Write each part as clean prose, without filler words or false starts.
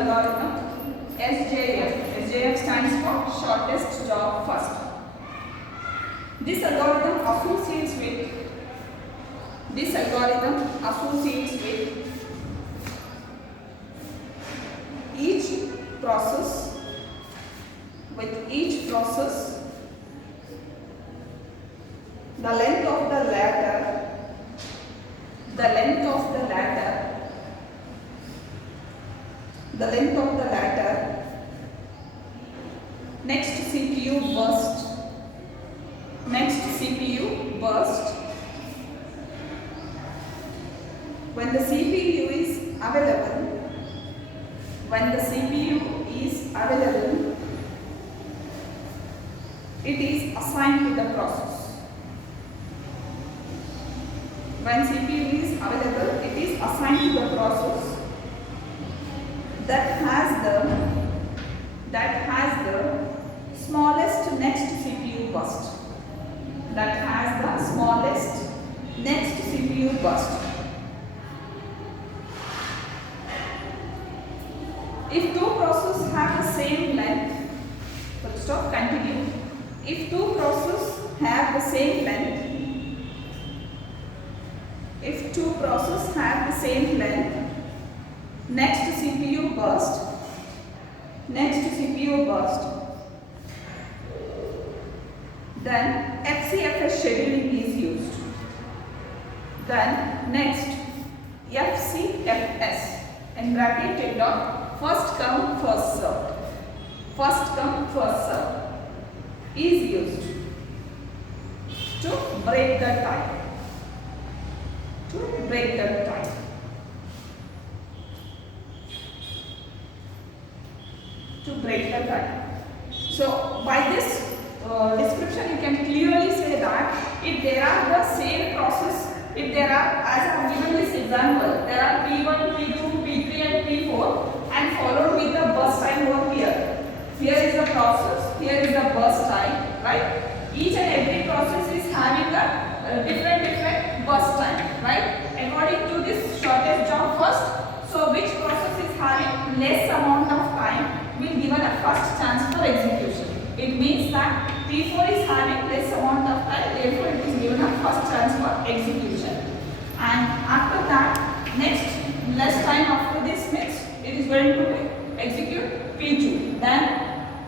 algorithm SJF. SJF stands for shortest job first. This algorithm associates with each process, the length of the ladder, next CPU burst, when the CPU is available, it is assigned to the process. When CPU is available, it is assigned to the process that has the smallest next CPU burst. If two processes have the same length, continue. If two processes have the same length, next CPU burst, then FCFS scheduling is used. Then next FCFS in bracket take down first come first served is used to break the tie. So by this description you can clearly say that if there are the same process, if there are, as I have given this example, there are P1, P2, P3 and P4 and followed with the burst time over here. Here is the process, here is the burst time, right? Each and every process is having a different burst time, right? According to this shortest job first, so which process is having less amount of time will given a first chance for execution. It means that P4 is having less amount of time, therefore it is given a first chance for execution. And after that, next less time after this means it is going to execute P2, then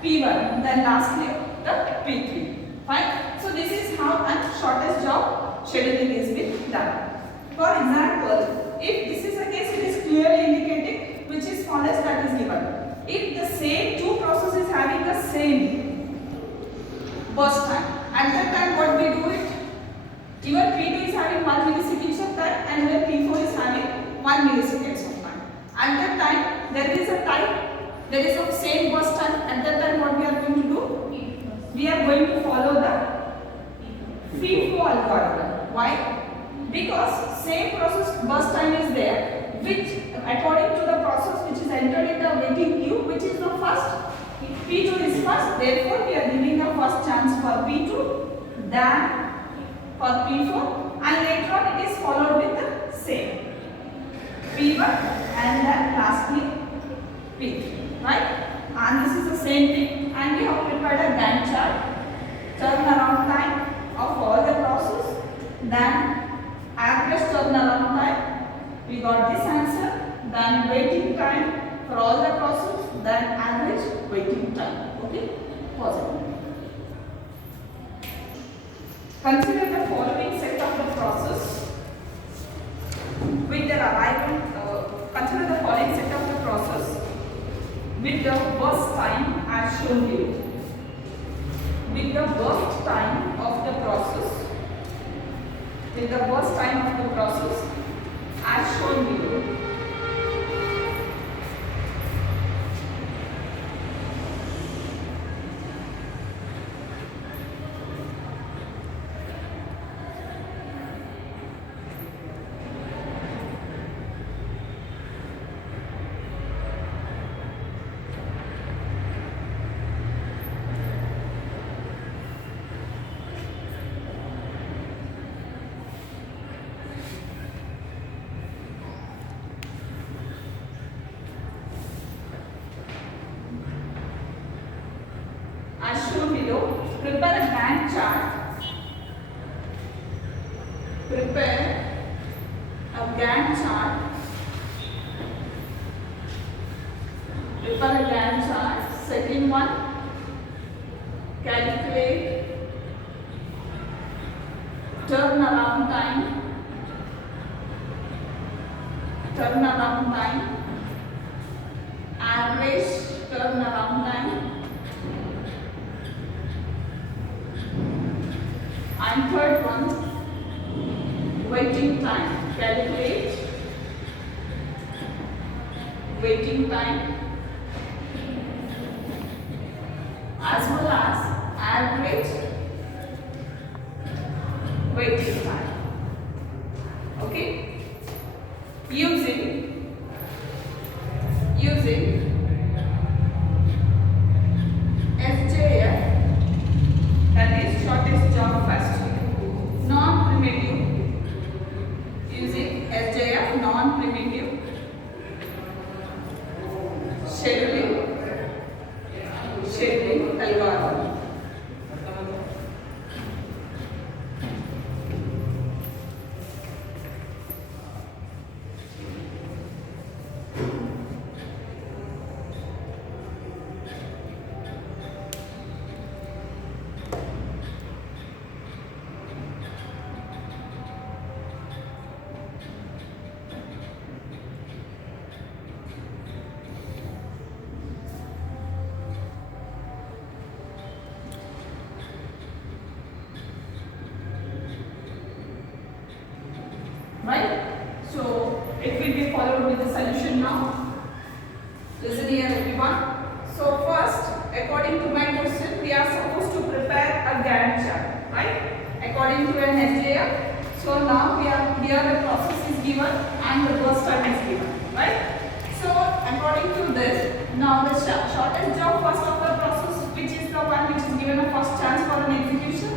P1, then lastly the P3. Fine. So this is how a shortest job scheduling is being done. For example, if this is a case, it is clearly indicating which is smallest that is given. If the same two processes having the same burst time, at that time what we do it? Even P2 is having 1 milliseconds of time and even P4 is having 1 milliseconds of time. At that time there is a time, there is a same burst time. At that time what we are going to do? We are going to follow the FIFO algorithm. Why? Because same process burst time is there, which according to the process which is entered in the waiting queue, which is the first, P2 is first, therefore we are giving the first chance for P2, then for P4, and later on it is followed with the same P1 and then lastly P3, right? And this is the same thing, and we have prepared a Gantt chart, turnaround time of all the process, then average turnaround time, we got this answer, then waiting time for all the process, then average waiting time. Okay, positive. Consider the following set of the process with their arrival. Consider the following set of the process with the burst time as shown below. With the burst time of the process, as shown below. Gantt chart. Prepare a Gantt chart. Prepare a Gantt chart. Second one, calculate turnaround time. Turnaround time. Average turnaround time. And third one, waiting time. Calculate waiting time as well as average waiting time. Okay? Using SJF, that is shortest job first. Non-primitive, using SJF non-primitive scheduling algorithm. Right? So it will be followed with the solution now. Listen here everyone. So first, according to my question, we are supposed to prepare a Gantt chart, right? According to an SJF. So now here the process is given and the burst time is given, right? So according to this, now the shortest job first of the process, which is the one which is given a first chance for an execution.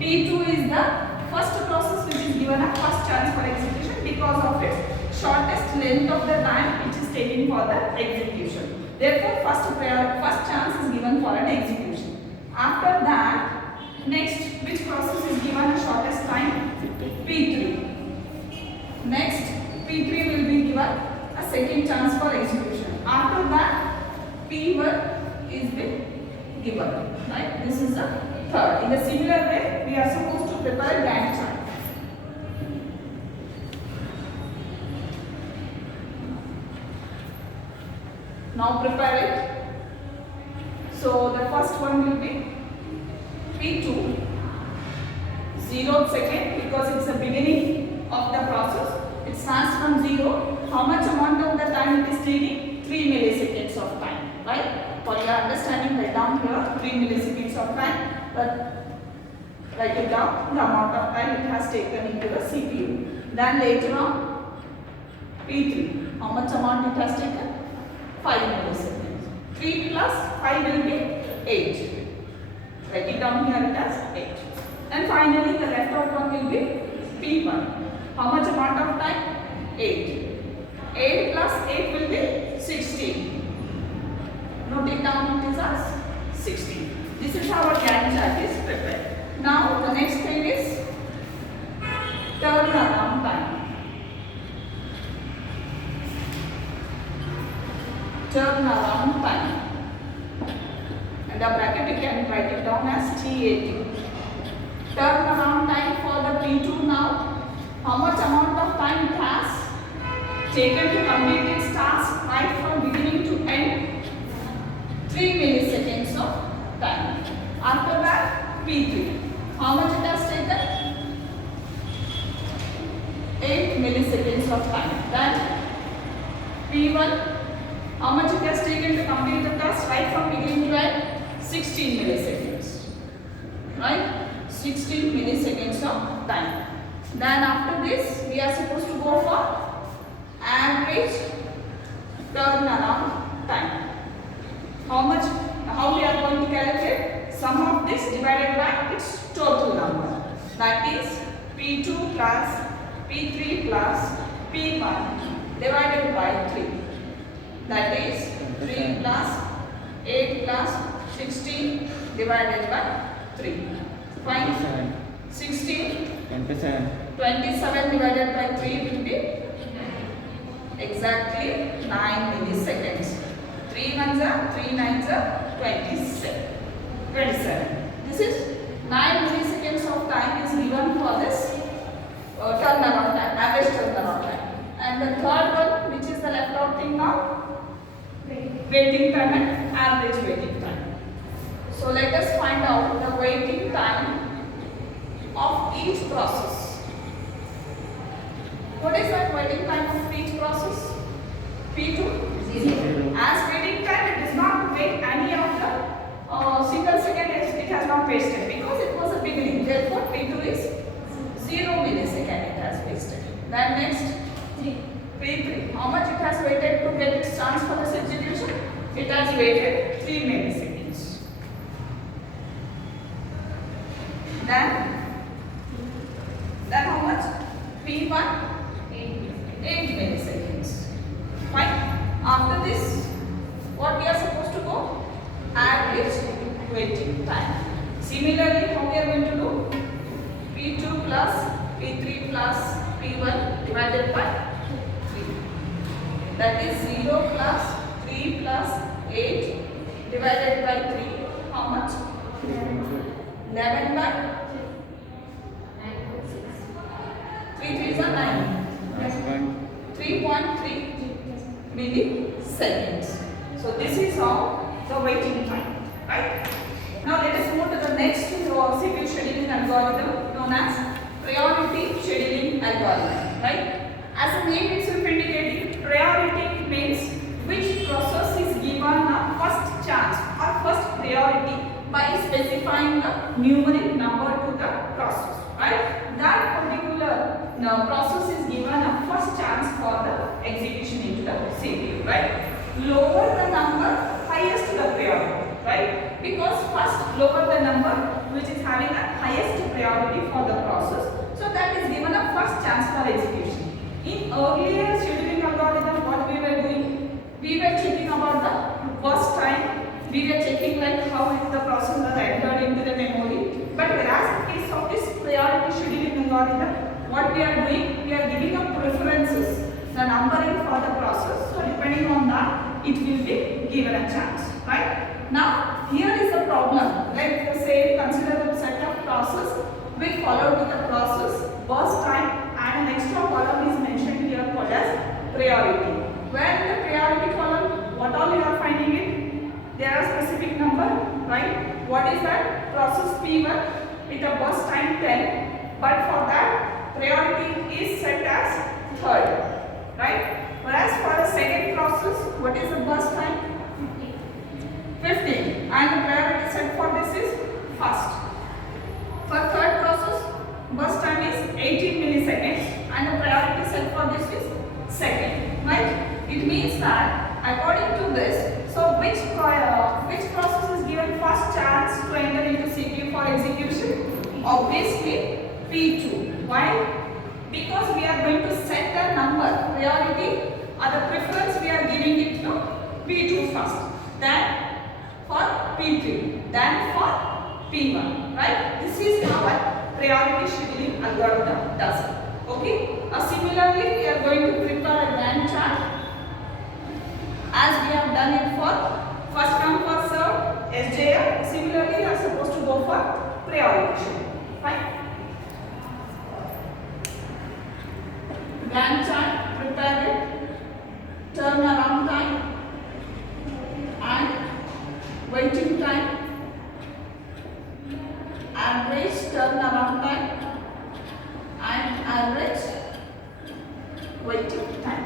P2 is the first process which is given a first chance for execution because of its shortest length of the time which is taken for the execution. Therefore, first chance is given for an execution. After that, next which process is given a shortest time? P3. Next, P3 will be given a second chance for execution. After that, P1 is been given. Right? This is the third. In a similar way, we are supposed to prepare a Gantt chart. Now prepare it. So the first one will be P2, 0th second, because it's the beginning of the process. It starts from 0. How much amount of the time it is taking? 3 milliseconds of time, right? For your understanding, write down here 3 milliseconds of time. But write it down, the amount of time it has taken into the CPU. Then later on, P3, how much amount it has taken? 5 milliseconds. 3 plus 5 will be 8. Write it down here it as 8. And finally the left out one will be P1. How much amount of time? 8. 8 plus 8 will be 16. Note it down, it is as 16. This is how our Gantt chart is prepared. Now the next thing is turnaround time. Turnaround time. And the bracket you can write it down as TAT. Turnaround time for the P2 now. How much amount of time it has taken to complete its task right from beginning to end? 3 milliseconds of time. After that, P3. How much it has taken? 8 milliseconds of time. Then P1. How much it has taken to complete the task right from beginning to end? 16 milliseconds. Right? 16 milliseconds of time. Then after this, we are supposed to go for average turnaround time. How we are going to calculate? Sum of this divided by its total number. That is P2 plus P3 plus P1 divided by 3. That is 3 plus 8 plus 16 divided by 3. Fine. 27. 16. 27. 27 divided by 3 will be exactly 9 milliseconds. 3 ones are 3 nines are 27. This is 9 milliseconds of time is given for this turnaround time, average turnaround time. And the third one, which is the left out thing now, waiting time and average waiting time. So let us find out the waiting time of each process. What is that waiting time of each process? P2? 0. As waiting time, it does not wait any of the single second, it has not wasted because it was a beginning. Therefore, P2 is 0 millisecond it has wasted. Then next, P3. How much it has waited to get its chance for this execution? It has waited 3 milliseconds. Then how much? P1? 8 milliseconds. Fine. After this, what we are supposed to go? Average waiting time. Similarly, how we are going to do? P2 plus P3 plus P1 divided by 3. That is 0 plus 3 plus 8 divided by 3. How much? 11 by 3 3s are 9. 3.3 milliseconds. So this is how the waiting time, right? Now let us move to the next CPU scheduling algorithm known as priority scheduling algorithm, right? As the name itself indicating, priority means which process is given a first chance or first priority by specifying a numeric number to the process, right? That particular process is given a first chance for the execution into the CPU, right? Lower the number, highest the priority, right? Because first lower the number which is having a highest priority for the process, so that is given a first chance for execution. In earlier scheduling algorithm, what we were doing, we were checking about the burst time, we were checking like how the process was entered into the memory. But whereas in case of this priority scheduling algorithm, what we are doing, we are giving a preferences, the numbering for the process. So depending on that, it will be given a chance, right? Now here is the problem. Let's say consider the set of process. We follow with the process burst time and an extra column is mentioned here called as priority. Where in the priority column, what all you are finding it? There are specific number, right? What is that? Process P1 with a burst time 10, but for that priority is set as third, right? Whereas for the second process, what is the burst time? 15, and the priority set for this is first. For third process, burst time is 18 milliseconds and the priority set for this is second, right? It means that according to this, so which process is given first chance to enter into CPU for execution? Obviously P2. Why? Because we are going to set the number, priority or the preference we are giving it to P2 first, then for P3, then for P1, right? This is how a priority scheduling algorithm does it. Okay. Similarly, we are going to prepare a Gantt chart as we have done it for first come first served SJF. Similarly, you are supposed to go for priority scheduling. Fine. Gantt chart, prepare it, turnaround time and waiting time, average turnaround time and average waiting time.